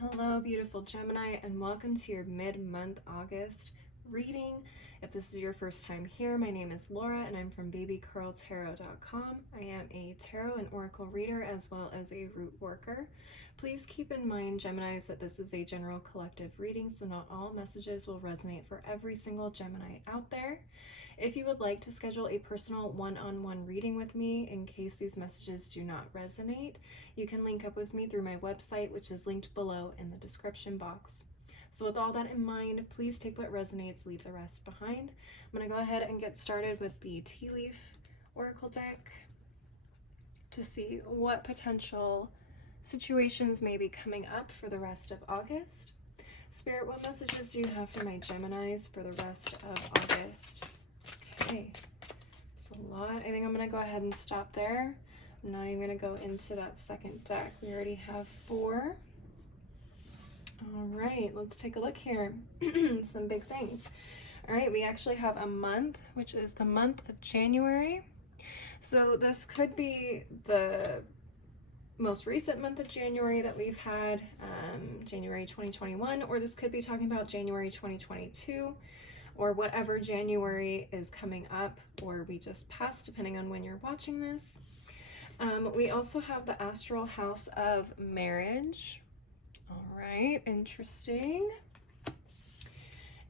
Hello, beautiful Gemini, and welcome to your mid-month August reading. If this is your first time here, my name is Laura, and I'm from babycurltarot.com. I am a tarot and oracle reader as well as a root worker. Please keep in mind, Geminis, that this is a general collective reading, so not all messages will resonate for every single Gemini out there. If you would like to schedule a personal one-on-one reading with me in case these messages do not resonate, you can link up with me through my website, which is linked below in the description box. So with all that in mind, please take what resonates, leave the rest behind. I'm going to go ahead and get started with the Tea Leaf Oracle deck to see what potential situations may be coming up for the rest of August. Spirit, what messages do you have for my Geminis for the rest of August? Okay, it's a lot. I think I'm going to go ahead and stop there. I'm not even going to go into that second deck. We already have 4. All right, let's take a look here. Some big things. All right, we actually have a month, which is the month of January. So this could be the most recent month of January that we've had, January 2021, or this could be talking about January 2022, or whatever January is coming up, or we just passed, depending on when you're watching this. We also have the astral house of marriage. All right, interesting.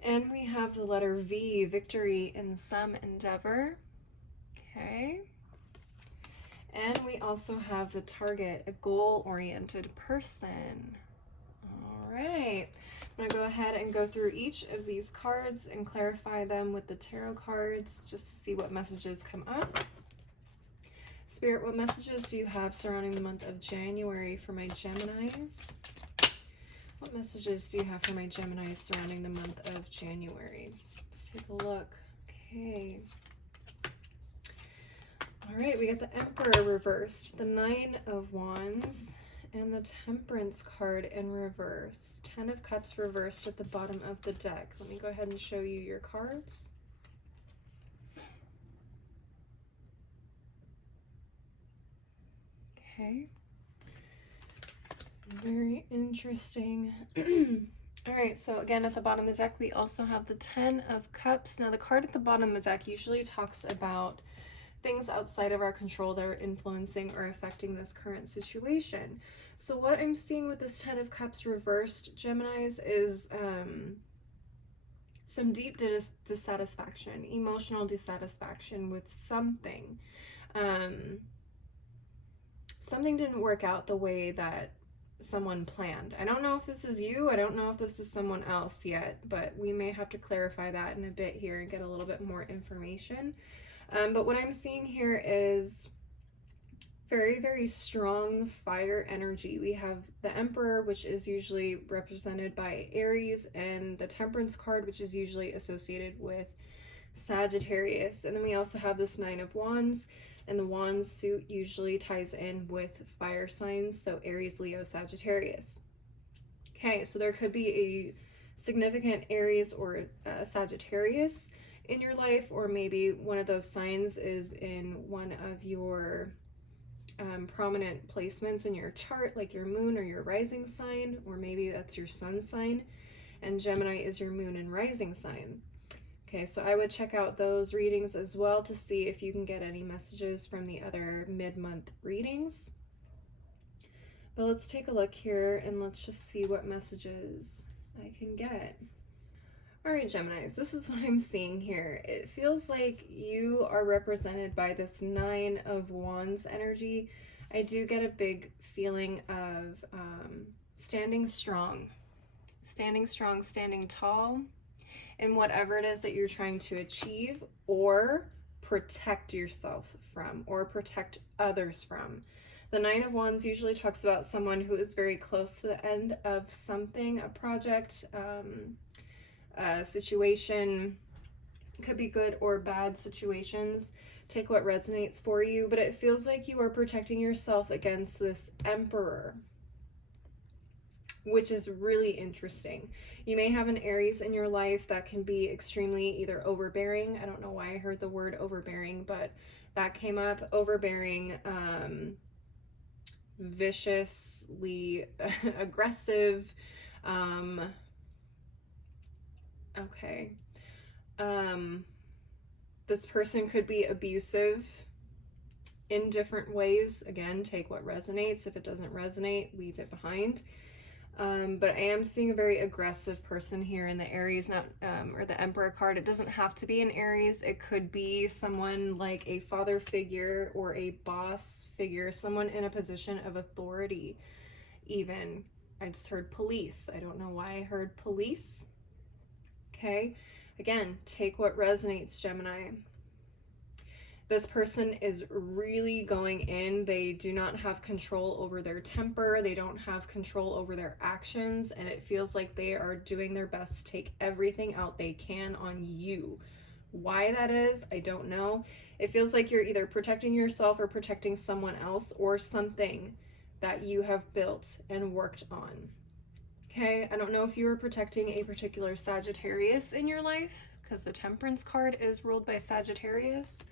And we have the letter V, victory in some endeavor. Okay. And we also have the target, a goal-oriented person. All right. I'm going to go ahead and go through each of these cards and clarify them with the tarot cards just to see what messages come up. Spirit, what messages do you have surrounding the month of January for my Geminis? What messages do you have for my Geminis surrounding the month of January? Let's take a look. Okay. All right, we got the Emperor reversed, the 9 of Wands, and the Temperance card in reverse. 10 of Cups reversed at the bottom of the deck. Let me go ahead and show you your cards. Okay. Very interesting. All right, so again, at the bottom of the deck, we also have the 10 of Cups. Now, the card at the bottom of the deck usually talks about things outside of our control that are influencing or affecting this current situation. So what I'm seeing with this 10 of Cups reversed, Geminis, is some deep dissatisfaction, emotional dissatisfaction with something. Something didn't work out the way that someone planned. I don't know if this is you. I don't know if this is someone else yet, but we may have to clarify that in a bit here and get a little bit more information. But what I'm seeing here is very, very strong fire energy. We have the Emperor, which is usually represented by Aries, and the Temperance card, which is usually associated with Sagittarius. And then we also have this 9 of Wands, and the Wands suit usually ties in with fire signs, so Aries, Leo, Sagittarius. Okay, so there could be a significant Aries or Sagittarius in your life, or maybe one of those signs is in one of your prominent placements in your chart, like your moon or your rising sign, or maybe that's your sun sign, and Gemini is your moon and rising sign. Okay, so I would check out those readings as well to see if you can get any messages from the other mid-month readings. But let's take a look here and let's just see what messages I can get. All right, Geminis, this is what I'm seeing here. It feels like you are represented by this 9 of Wands energy. I do get a big feeling of standing strong, standing tall in whatever it is that you're trying to achieve or protect yourself from or protect others from. The 9 of Wands usually talks about someone who is very close to the end of something, a project, situation. Could be good or bad situations. Take what resonates for you, but it feels like you are protecting yourself against this Emperor, which is really interesting. You may have an Aries in your life that can be extremely either overbearing. I don't know why I heard the word overbearing, but that came up. Overbearing, viciously aggressive. Okay. This person could be abusive in different ways. Again, take what resonates. If it doesn't resonate, leave it behind. But I am seeing a very aggressive person here in the Aries, not or the Emperor card. It doesn't have to be an Aries. It could be someone like a father figure or a boss figure, someone in a position of authority even. I just heard police. I don't know why I heard police. Okay. Again, take what resonates, Gemini. This person is really going in. They do not have control over their temper. They don't have control over their actions. And it feels like they are doing their best to take everything out they can on you. Why that is, I don't know. It feels like you're either protecting yourself or protecting someone else or something that you have built and worked on. Okay, I don't know if you were protecting a particular Sagittarius in your life, because the Temperance card is ruled by Sagittarius.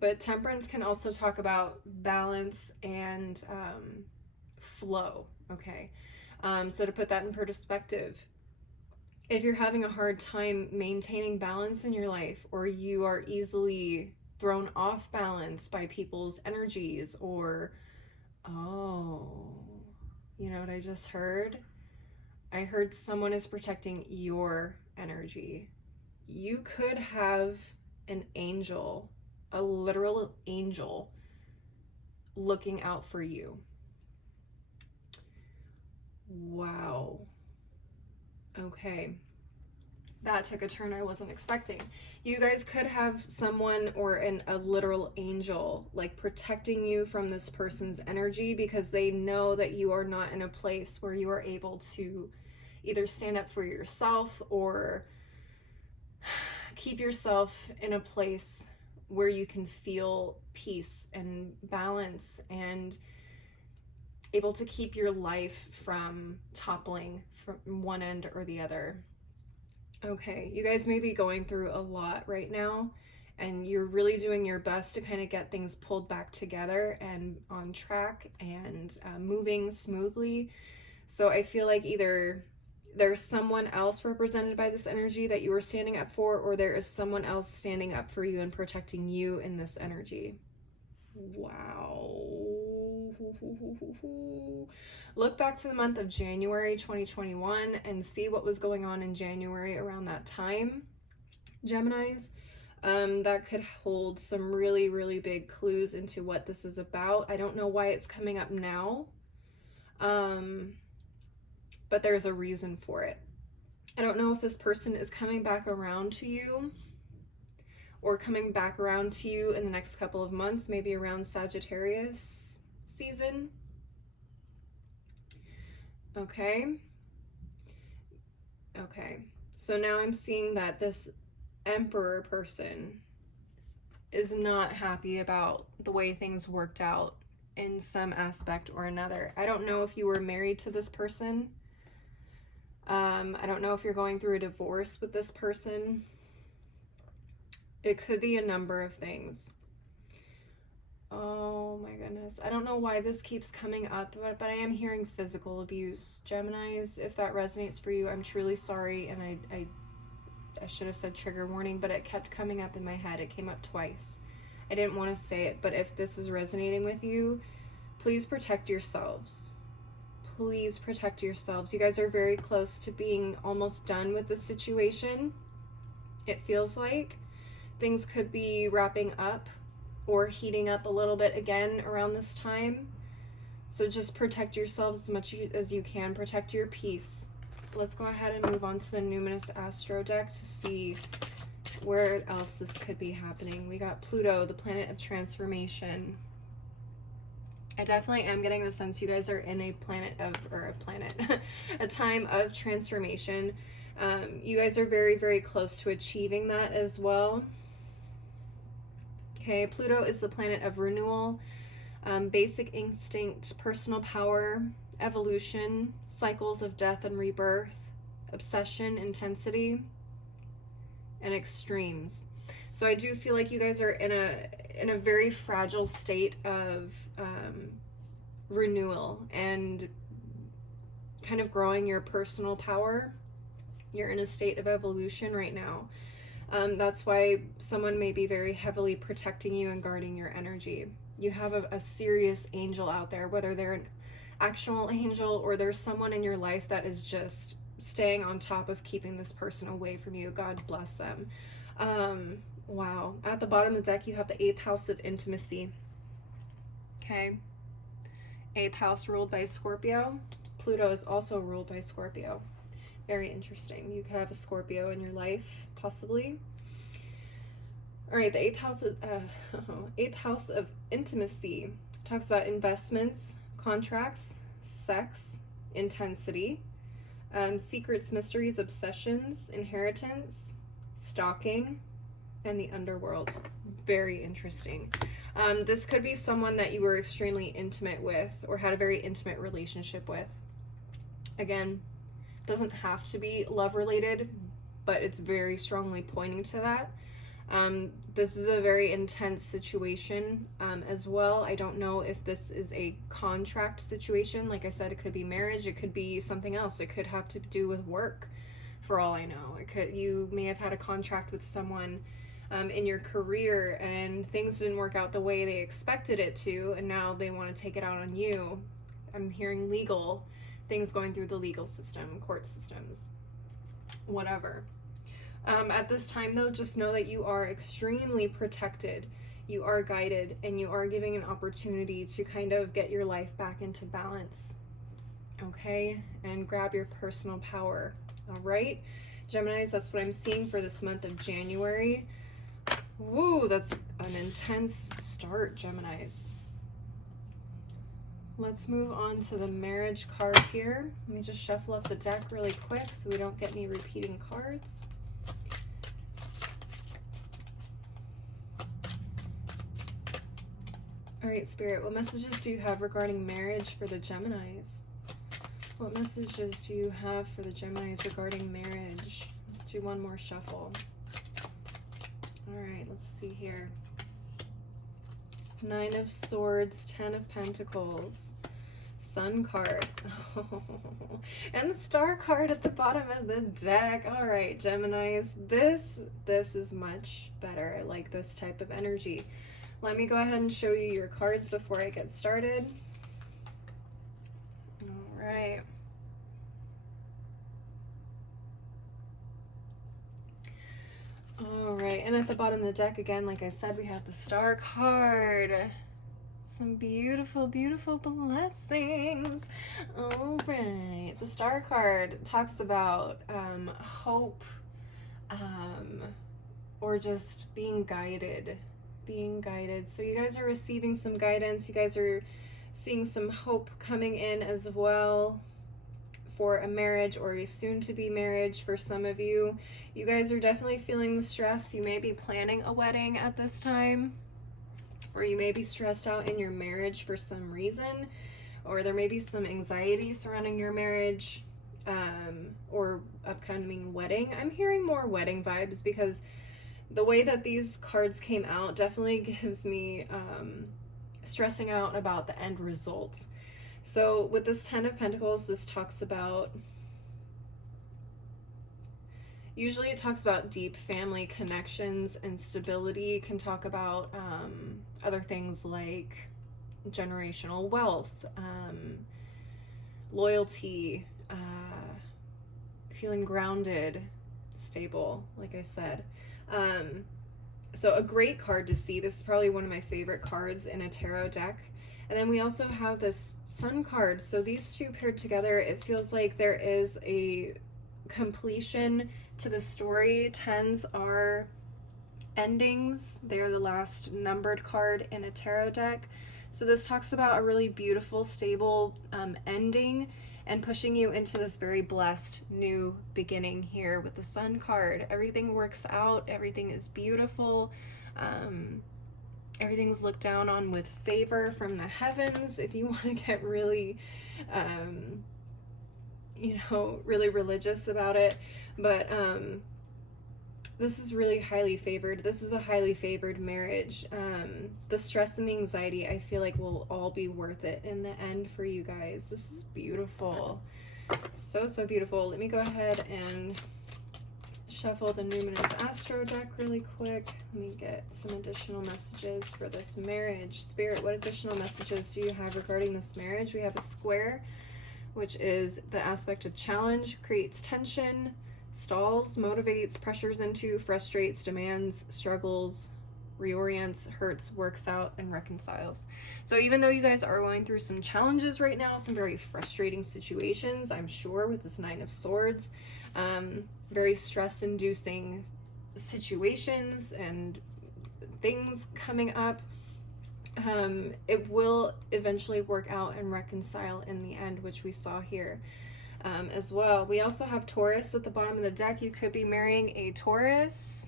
But Temperance can also talk about balance and flow. Okay, so to put that in perspective, if you're having a hard time maintaining balance in your life, or you are easily thrown off balance by people's energies, or you know what I just heard? I heard someone is protecting your energy. You could have an angel, a literal angel, looking out for you. Wow. Okay. That took a turn I wasn't expecting. You guys could have someone or a literal angel like protecting you from this person's energy, because they know that you are not in a place where you are able to either stand up for yourself or keep yourself in a place where you can feel peace and balance and able to keep your life from toppling from one end or the other. Okay, you guys may be going through a lot right now, and you're really doing your best to kind of get things pulled back together and on track and moving smoothly. So I feel like either there's someone else represented by this energy that you were standing up for, or there is someone else standing up for you and protecting you in this energy. Wow. Look back to the month of January 2021 and see what was going on in January around that time, Geminis. That could hold some really, really big clues into what this is about. I don't know why it's coming up now, but there's a reason for it. I don't know if this person is coming back around to you or coming back around to you in the next couple of months, maybe around Sagittarius season. Okay. So now I'm seeing that this Emperor person is not happy about the way things worked out in some aspect or another. I don't know if you were married to this person. I don't know if you're going through a divorce with this person. It could be a number of things. Oh my goodness. I don't know why this keeps coming up, but I am hearing physical abuse. Geminis, if that resonates for you, I'm truly sorry. And I should have said trigger warning, but it kept coming up in my head. It came up twice. I didn't want to say it, but if this is resonating with you, please protect yourselves. Please protect yourselves. You guys are very close to being almost done with the situation. It feels like things could be wrapping up or heating up a little bit again around this time. So just protect yourselves as much as you can. Protect your peace. Let's go ahead and move on to the Numinous Astro deck to see where else this could be happening. We got Pluto, the planet of transformation. I definitely am getting the sense you guys are in a a time of transformation. You guys are very, very close to achieving that as well. Okay, Pluto is the planet of renewal, basic instinct, personal power, evolution, cycles of death and rebirth, obsession, intensity, and extremes. So I do feel like you guys are in in a very fragile state of renewal and kind of growing your personal power. You're in a state of evolution right now. That's why someone may be very heavily protecting you and guarding your energy. You have a serious angel out there, whether they're an actual angel or there's someone in your life that is just staying on top of keeping this person away from you. God bless them. Wow. At the bottom of the deck, you have the 8th house of intimacy. Okay. 8th house ruled by Scorpio. Pluto is also ruled by Scorpio. Very interesting. You could have a Scorpio in your life, possibly. All right, the 8th house of intimacy talks about investments, contracts, sex, intensity, secrets, mysteries, obsessions, inheritance, stalking, and the underworld. Very interesting. This could be someone that you were extremely intimate with or had a very intimate relationship with. Again, doesn't have to be love related, but it's very strongly pointing to that. This is a very intense situation as well. I don't know if this is a contract situation. Like I said, it could be marriage, it could be something else. It could have to do with work, for all I know. You may have had a contract with someone in your career and things didn't work out the way they expected it to, and now they want to take it out on you. I'm hearing legal things going through the legal system, court systems, whatever. At this time, though, just know that you are extremely protected, you are guided, and you are giving an opportunity to kind of get your life back into balance, okay? And grab your personal power, all right? Geminis, that's what I'm seeing for this month of January. Woo, that's an intense start, Geminis. Let's move on to the marriage card here. Let me just shuffle up the deck really quick so we don't get any repeating cards. All right, Spirit, what messages do you have regarding marriage for the Geminis? What messages do you have for the Geminis regarding marriage? Let's do one more shuffle. All right, let's see here. 9 of Swords, 10 of Pentacles, Sun card, and the Star card at the bottom of the deck. All right, Geminis, this is much better. I like this type of energy. Let me go ahead and show you your cards before I get started. All right. All right, and at the bottom of the deck, again, like I said, we have the Star card. Some beautiful, beautiful blessings. All right, the Star card talks about hope, or just being guided. So you guys are receiving some guidance. You guys are seeing some hope coming in as well for a marriage or a soon-to-be marriage for some of you. You guys are definitely feeling the stress. You may be planning a wedding at this time, or you may be stressed out in your marriage for some reason, or there may be some anxiety surrounding your marriage or upcoming wedding. I'm hearing more wedding vibes because the way that these cards came out definitely gives me stressing out about the end results. So with this 10 of Pentacles, this talks about, usually it talks about deep family connections and stability. It can talk about other things like generational wealth, loyalty, feeling grounded, stable, like I said. So a great card to see. This is probably one of my favorite cards in a tarot deck. And then we also have this Sun card. So these two paired together, it feels like there is a completion to the story. 10s are endings. They're the last numbered card in a tarot deck. So this talks about a really beautiful, stable ending and pushing you into this very blessed new beginning here with the Sun card. Everything works out. Everything is beautiful. Everything's looked down on with favor from the heavens. If you want to get really, really religious about it. But This is really highly favored. This is a highly favored marriage. The stress and the anxiety, I feel like, will all be worth it in the end for you guys. This is beautiful. So, so beautiful. Let me go ahead and shuffle the Numinous Astro deck really quick. Let me get some additional messages for this marriage. Spirit, what additional messages do you have regarding this marriage? We have a square, which is the aspect of challenge, creates tension, stalls, motivates, pressures into, frustrates, demands, struggles, reorients, hurts, works out, and reconciles. So even though you guys are going through some challenges right now, some very frustrating situations, I'm sure, with this Nine of Swords, very stress-inducing situations and things coming up, it will eventually work out and reconcile in the end, which we saw here. As well. We also have Taurus at the bottom of the deck. You could be marrying a Taurus.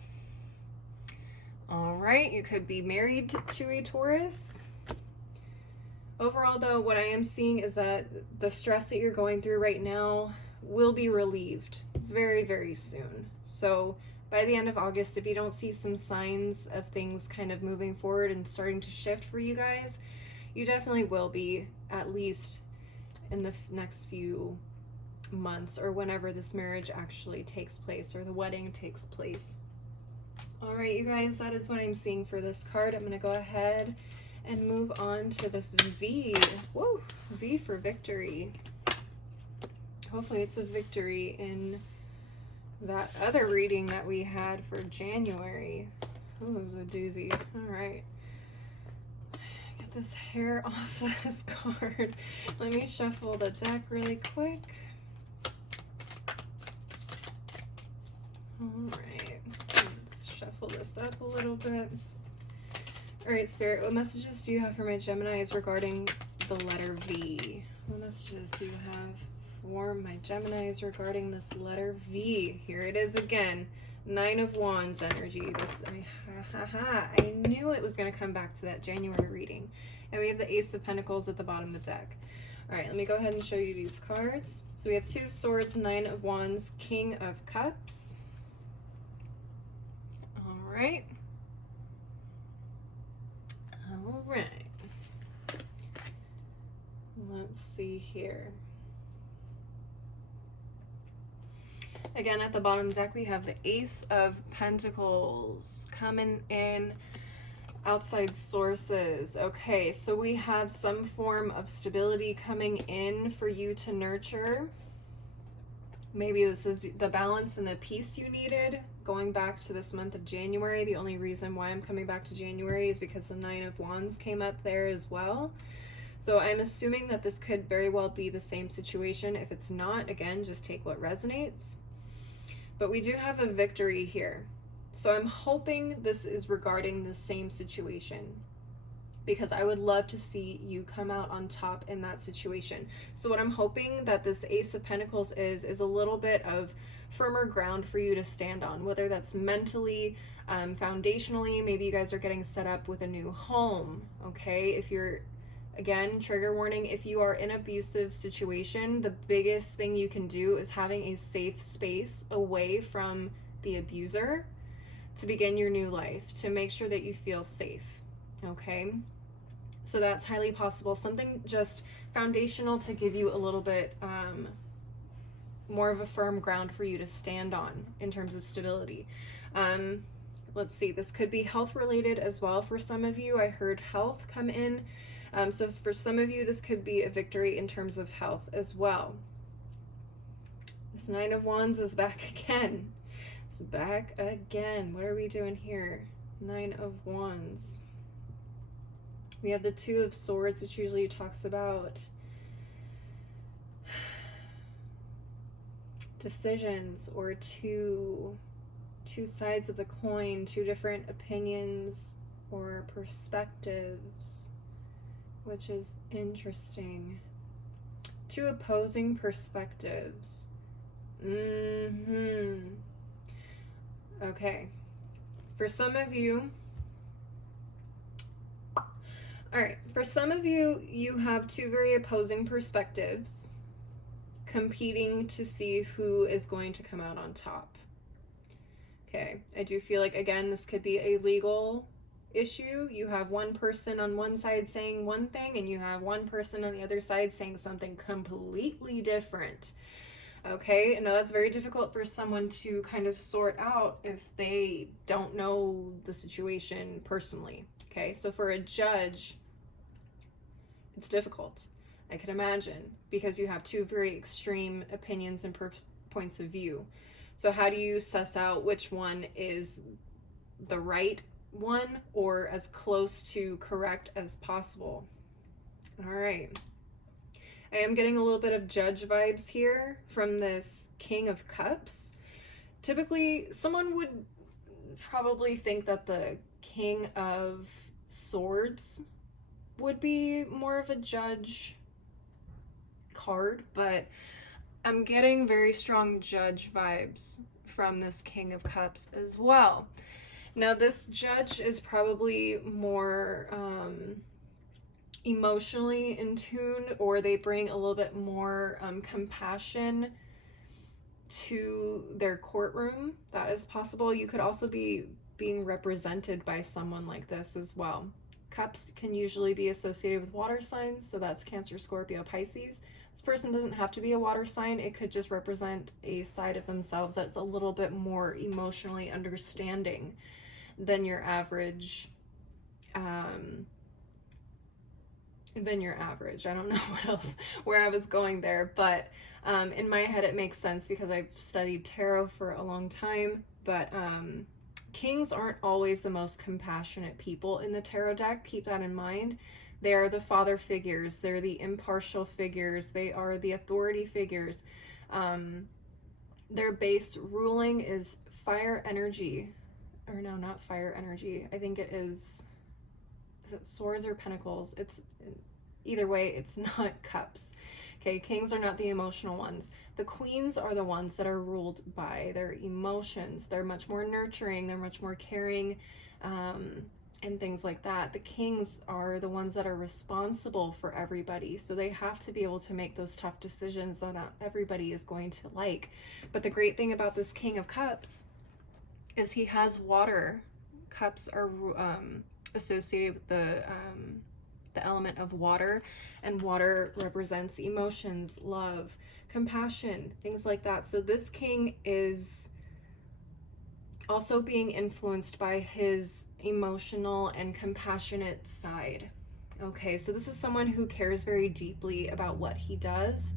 All right, you could be married to a Taurus. Overall, though, what I am seeing is that the stress that you're going through right now will be relieved very, very soon. So by the end of August, if you don't see some signs of things kind of moving forward and starting to shift for you guys, you definitely will be, at least in the next few months, or whenever this marriage actually takes place, or the wedding takes place. All right, you guys, that is what I'm seeing for this card. I'm going to go ahead and move on to this V. Whoa, V for victory. Hopefully it's a victory in that other reading that we had for January. Oh, it was a doozy. All right. Get this hair off this card. Let me shuffle the deck really quick. All right, let's shuffle this up a little bit. All right, Spirit, what messages do you have for my Geminis regarding the letter V? What messages do you have for my Geminis regarding this letter V? Here it is again, Nine of Wands energy. I knew it was going to come back to that January reading. And we have the Ace of Pentacles at the bottom of the deck. All right, let me go ahead and show you these cards. So we have Two of Swords, Nine of Wands, King of Cups. Right. All right. Let's see here. Again, at the bottom deck, we have the Ace of Pentacles coming in, outside sources. Okay, so we have some form of stability coming in for you to nurture. Maybe this is the balance and the peace you needed going back to this month of January. The only reason why I'm coming back to January is because the Nine of Wands came up there as well. So I'm assuming that this could very well be the same situation. If it's not, again, just take what resonates. But we do have a victory here. So I'm hoping this is regarding the same situation, because I would love to see you come out on top in that situation. So what I'm hoping that this Ace of Pentacles is a little bit of firmer ground for you to stand on, whether that's mentally, foundationally. Maybe you guys are getting set up with a new home, okay? If you're, again, trigger warning, if you are in an abusive situation, the biggest thing you can do is having a safe space away from the abuser to begin your new life, to make sure that you feel safe, okay? So that's highly possible. Something just foundational to give you a little bit more of a firm ground for you to stand on in terms of stability. Let's see, this could be health related as well for some of you. I heard health come in. So for some of you, this could be a victory in terms of health as well. This Nine of Wands is back again. It's back again. What are we doing here? Nine of Wands. We have the Two of Swords, which usually talks about decisions, or two sides of the coin, two different opinions or perspectives, which is interesting. Two opposing perspectives. Okay. For some of you, all right, for some of you, you have two very opposing perspectives competing to see who is going to come out on top. Okay, I do feel like, again, this could be a legal issue. You have one person on one side saying one thing, and you have one person on the other side saying something completely different. Okay, I know that's very difficult for someone to kind of sort out if they don't know the situation personally. Okay, so for a judge, it's difficult, I can imagine, because you have two very extreme opinions and points of view. So how do you suss out which one is the right one, or as close to correct as possible? All right. I am getting a little bit of judge vibes here from this King of Cups. Typically, someone would probably think that the King of Swords would be more of a judge card, but I'm getting very strong judge vibes from this King of Cups as well. Now, this judge is probably more emotionally in tune, or they bring a little bit more compassion to their courtroom. That is possible. You could also be being represented by someone like this as well. Cups can usually be associated with water signs, so that's Cancer, Scorpio, Pisces. This person doesn't have to be a water sign. It could just represent a side of themselves that's a little bit more emotionally understanding than your average. I don't know what else, where I was going there, but in my head it makes sense because I've studied tarot for a long time. But kings aren't always the most compassionate people in the tarot deck. Keep that in mind. They are the father figures. They're the impartial figures. They are the authority figures. Their base ruling is fire energy. Or no, not fire energy. I think it is it swords or pentacles? It's either way, it's not cups. Okay, kings are not the emotional ones. The queens are the ones that are ruled by their emotions. They're much more nurturing, they're much more caring, and things like that. The kings are the ones that are responsible for everybody, so they have to be able to make those tough decisions that not everybody is going to like. But the great thing about this King of Cups is he has water. Cups are associated with the element of water, and water represents emotions, love, compassion, things like that. So this king is also being influenced by his emotional and compassionate side. Okay, so this is someone who cares very deeply about what he does,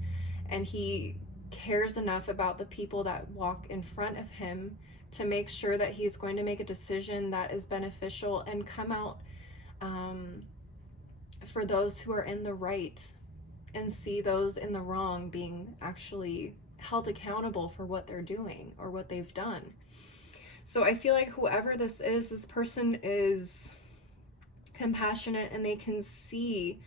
and he cares enough about the people that walk in front of him to make sure that he's going to make a decision that is beneficial and come out for those who are in the right, and see those in the wrong being actually held accountable for what they're doing or what they've done. So I feel like whoever this is, this person is compassionate, and they can see,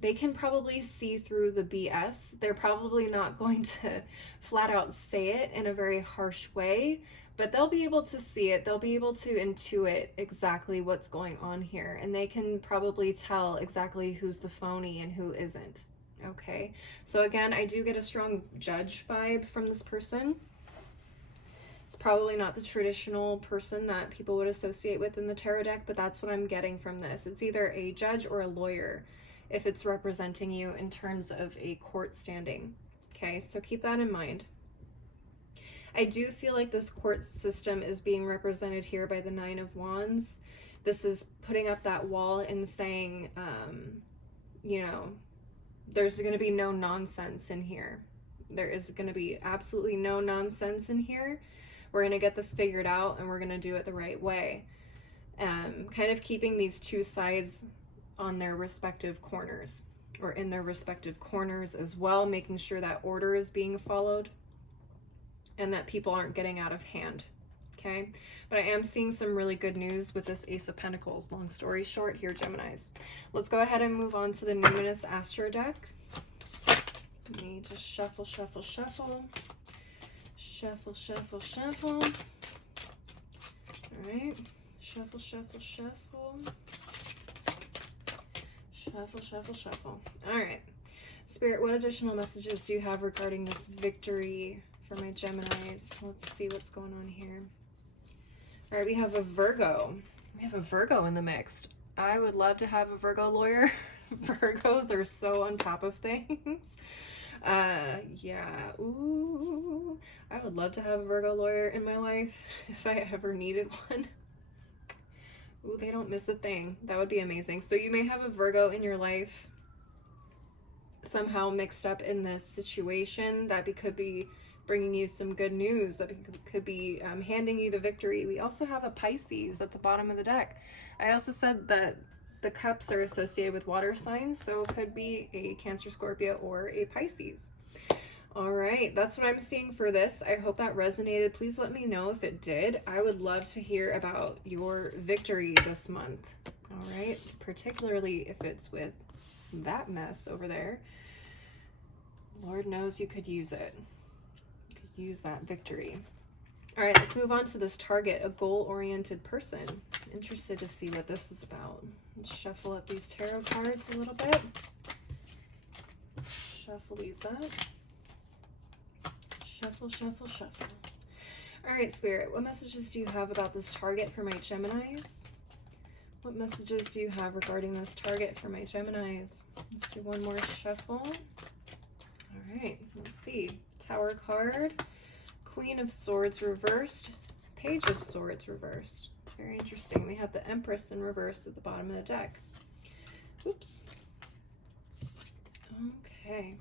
they can probably see through the BS. They're probably not going to flat out say it in a very harsh way, but they'll be able to see it. They'll be able to intuit exactly what's going on here, and they can probably tell exactly who's the phony and who isn't. Okay, so again, I do get a strong judge vibe from this person. It's probably not the traditional person that people would associate with in the tarot deck, but that's what I'm getting from this. It's either a judge or a lawyer if it's representing you in terms of a court standing. Okay, so keep that in mind. I do feel like this court system is being represented here by the Nine of Wands. This is putting up that wall and saying, you know, there's going to be no nonsense in here. There is going to be absolutely no nonsense in here. We're going to get this figured out, and we're going to do it the right way. Kind of keeping these two sides on their respective corners, or in their respective corners as well, making sure that order is being followed and that people aren't getting out of hand. Okay, but I am seeing some really good news with this Ace of Pentacles. Long story short here, Geminis. Let's go ahead and move on to the Numinous Astro deck. Let me just shuffle, shuffle, shuffle. Shuffle, shuffle, shuffle. All right. Shuffle, shuffle, shuffle. Shuffle, shuffle, shuffle. All right. Spirit, what additional messages do you have regarding this victory for my Geminis. Let's see what's going on here. All right, we have a Virgo. We have a Virgo in the mix. I would love to have a Virgo lawyer. Virgos are so on top of things. Yeah, ooh, I would love to have a Virgo lawyer in my life if I ever needed one. Ooh, they don't miss a thing. That would be amazing. So you may have a Virgo in your life somehow mixed up in this situation that could be bringing you some good news, that could be handing you the victory. We also have a Pisces at the bottom of the deck. I also said that the cups are associated with water signs, so it could be a Cancer, Scorpio, or a Pisces. All right, that's what I'm seeing for this. I hope that resonated. Please let me know if it did. I would love to hear about your victory this month. All right, particularly if it's with that mess over there. Lord knows you could use it. You could use that victory. All right, let's move on to this target, a goal-oriented person. Interested to see what this is about. Let's shuffle up these tarot cards a little bit. Shuffle these up. Shuffle, shuffle, shuffle. All right, Spirit, what messages do you have about this target for my Geminis? What messages do you have regarding this target for my Geminis? Let's do one more shuffle. All right, let's see. Tower card, Queen of Swords reversed, Page of Swords reversed. Very interesting. We have the Empress in reverse at the bottom of the deck. Oops. Okay.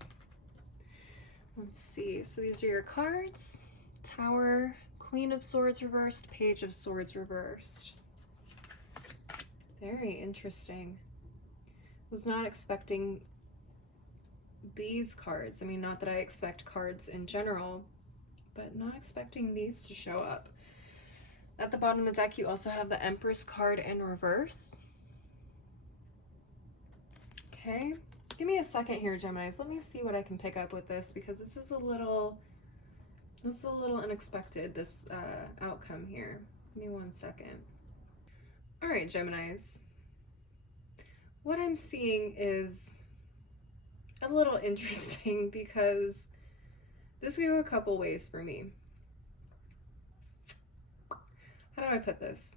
Let's see. So these are your cards. Tower, Queen of Swords reversed, Page of Swords reversed. Very interesting. Was not expecting these cards. I mean, not that I expect cards in general, but not expecting these to show up. At the bottom of the deck, you also have the Empress card in reverse. Okay. Give me a second here, Geminis. Let me see what I can pick up with this, because this is a little unexpected, this outcome here. Give me 1 second. All right, Geminis. What I'm seeing is a little interesting, because this could go a couple ways for me. How do I put this?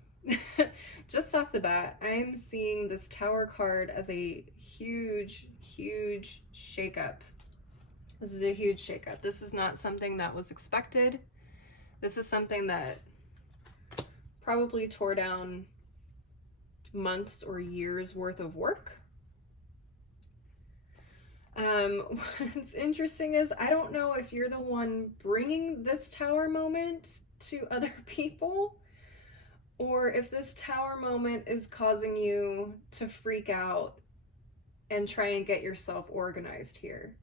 Just off the bat, I'm seeing this Tower card as a huge, huge shakeup. This is a huge shakeup. This is not something that was expected. This is something that probably tore down months or years worth of work. What's interesting is I don't know if you're the one bringing this Tower moment to other people, or if this Tower moment is causing you to freak out and try and get yourself organized here.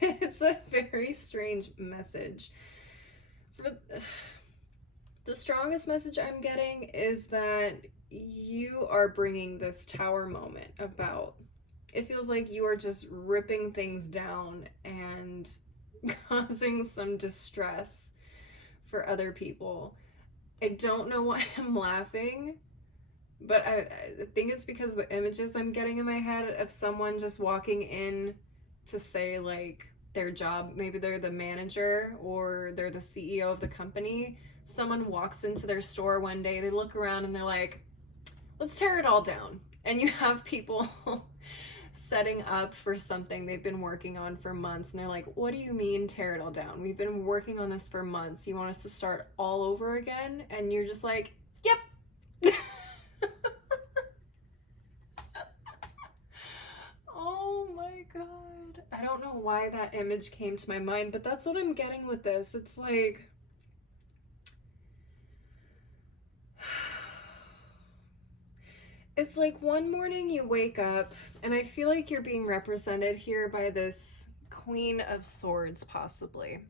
It's a very strange message. The strongest message I'm getting is that you are bringing this Tower moment about. It feels like you are just ripping things down and causing some distress for other people. I don't know why I'm laughing, but I think it's because of the images I'm getting in my head of someone just walking in to say like their job, maybe they're the manager or they're the CEO of the company. Someone walks into their store one day, they look around and they're like, let's tear it all down. And you have people setting up for something they've been working on for months, and they're like, what do you mean tear it all down? We've been working on this for months. You want us to start all over again? And you're just like, yep. Oh my god. I don't know why that image came to my mind, but that's what I'm getting with this. It's like, it's like one morning you wake up, and I feel like you're being represented here by this Queen of Swords, possibly.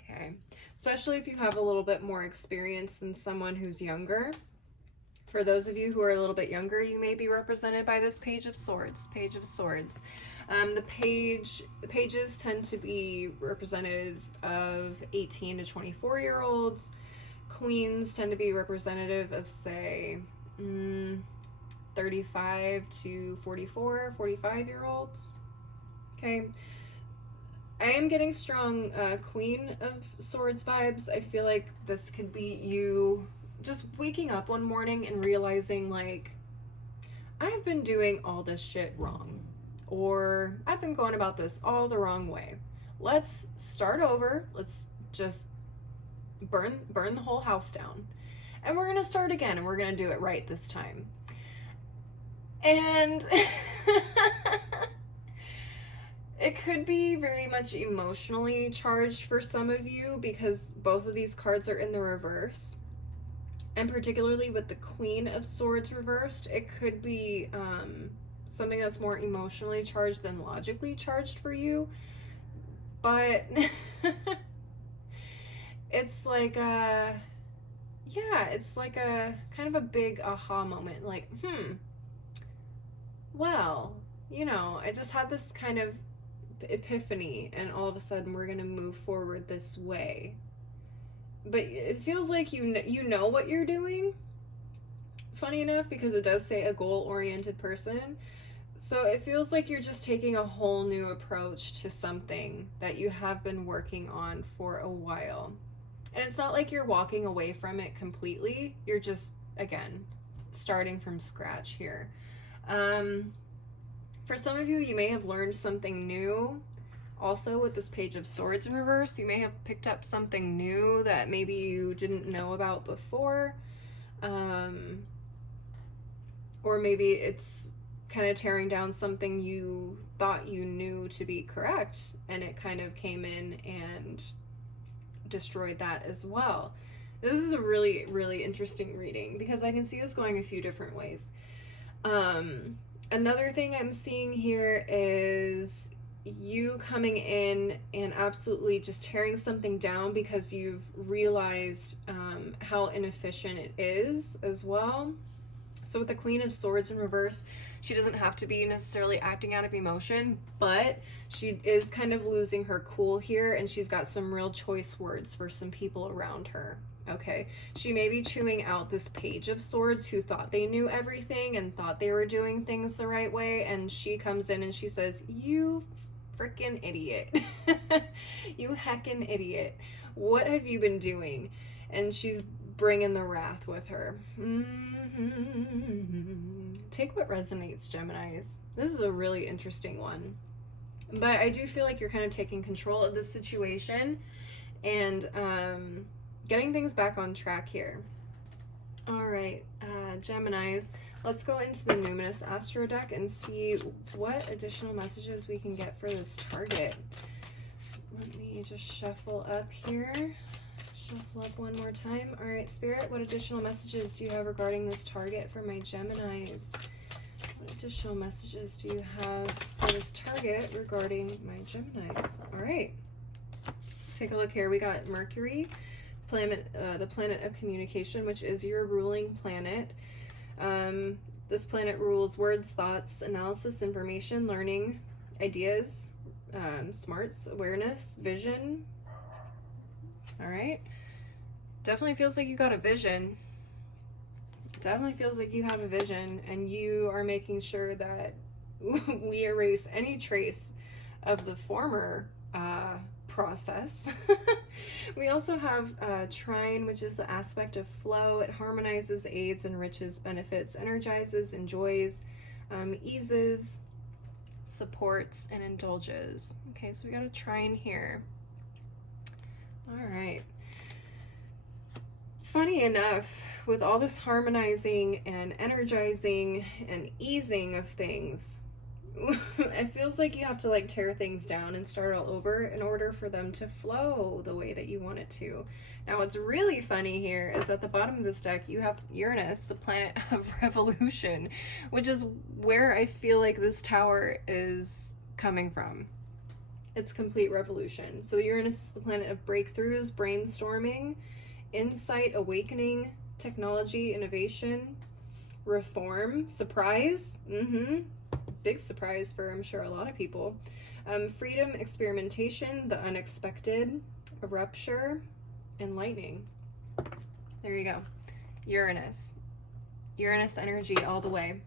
Okay. Especially if you have a little bit more experience than someone who's younger. For those of you who are a little bit younger, you may be represented by this Page of Swords. Page of Swords. The pages tend to be representative of 18 to 24-year-olds. Queens tend to be representative of, say, 35 to 45-year-olds. Okay. I am getting strong Queen of Swords vibes. I feel like this could be you just waking up one morning and realizing, like, I've been doing all this shit wrong. Or I've been going about this all the wrong way. Let's start over. Let's just burn the whole house down. And we're going to start again, and we're going to do it right this time. And it could be very much emotionally charged for some of you, because both of these cards are in the reverse. And particularly with the Queen of Swords reversed, it could be something that's more emotionally charged than logically charged for you. But it's like it's like a kind of a big aha moment. Like, well, you know, I just had this kind of epiphany, and all of a sudden we're gonna move forward this way. But it feels like you know what you're doing. Funny enough, because it does say a goal-oriented person. So it feels like you're just taking a whole new approach to something that you have been working on for a while. And it's not like you're walking away from it completely. You're just, again, starting from scratch here. For some of you, you may have learned something new. Also, with this Page of Swords in reverse, you may have picked up something new that maybe you didn't know about before. Or maybe it's kind of tearing down something you thought you knew to be correct, and it kind of came in and destroyed that as well. This is a really, really interesting reading, because I can see this going a few different ways. Another thing I'm seeing here is you coming in and absolutely just tearing something down because you've realized how inefficient it is as well. So with the Queen of Swords in reverse, she doesn't have to be necessarily acting out of emotion, but she is kind of losing her cool here, and she's got some real choice words for some people around her. Okay, she may be chewing out this Page of Swords who thought they knew everything and thought they were doing things the right way, and she comes in and she says, "You freaking idiot." You heckin' idiot. What have you been doing? And she's bringing the wrath with her. Take what resonates, Geminis. This is a really interesting one. But I do feel like you're kind of taking control of the situation and getting things back on track here. All right, Geminis, let's go into the Numinous Astro deck and see what additional messages we can get for this target. Let me just shuffle up here. Shuffle up one more time. All right, Spirit, what additional messages do you have regarding this target for my Geminis? What additional messages do you have for this target regarding my Geminis? All right, let's take a look here. We got Mercury, the planet of communication, which is your ruling planet. This planet rules words, thoughts, analysis, information, learning, ideas, smarts, awareness, vision. All right. Definitely feels like you got a vision. Definitely feels like you have a vision, and you are making sure that we erase any trace of the former process. We also have trine, which is the aspect of flow. It harmonizes, aids, enriches, benefits, energizes, enjoys, eases, supports, and indulges. Okay, so we got a trine here. All right. Funny enough, with all this harmonizing and energizing and easing of things, it feels like you have to like tear things down and start all over in order for them to flow the way that you want it to. Now, what's really funny here is at the bottom of this deck, you have Uranus, the planet of revolution, which is where I feel like this tower is coming from. It's complete revolution. So Uranus is the planet of breakthroughs, brainstorming, insight, awakening, technology, innovation, reform, surprise. Big surprise for, I'm sure, a lot of people. Freedom, experimentation, the unexpected, a rupture, enlightening. There you go. Uranus. Uranus energy all the way.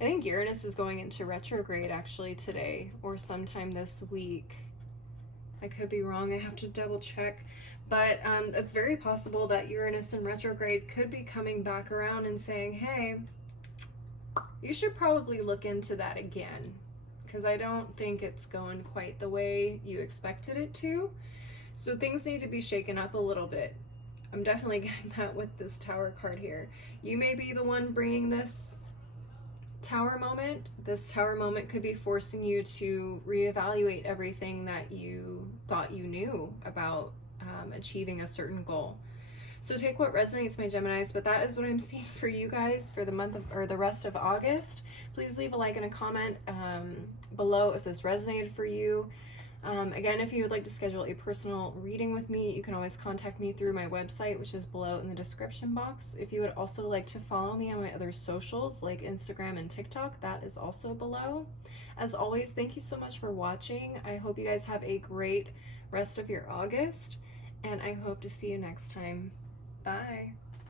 I think Uranus is going into retrograde actually today or sometime this week. I could be wrong, I have to double check. But it's very possible that Uranus in retrograde could be coming back around and saying, hey, you should probably look into that again, because I don't think it's going quite the way you expected it to. So things need to be shaken up a little bit. I'm definitely getting that with this Tower card here. You may be the one bringing this Tower moment. This Tower moment could be forcing you to reevaluate everything that you thought you knew about achieving a certain goal. So take what resonates, my Geminis, but that is what I'm seeing for you guys for the month of, or the rest of August. Please leave a like and a comment below if this resonated for you. Again, if you would like to schedule a personal reading with me, you can always contact me through my website, which is below in the description box. If you would also like to follow me on my other socials like Instagram and TikTok, that is also below. As always, thank you so much for watching. I hope you guys have a great rest of your August, and I hope to see you next time. Bye.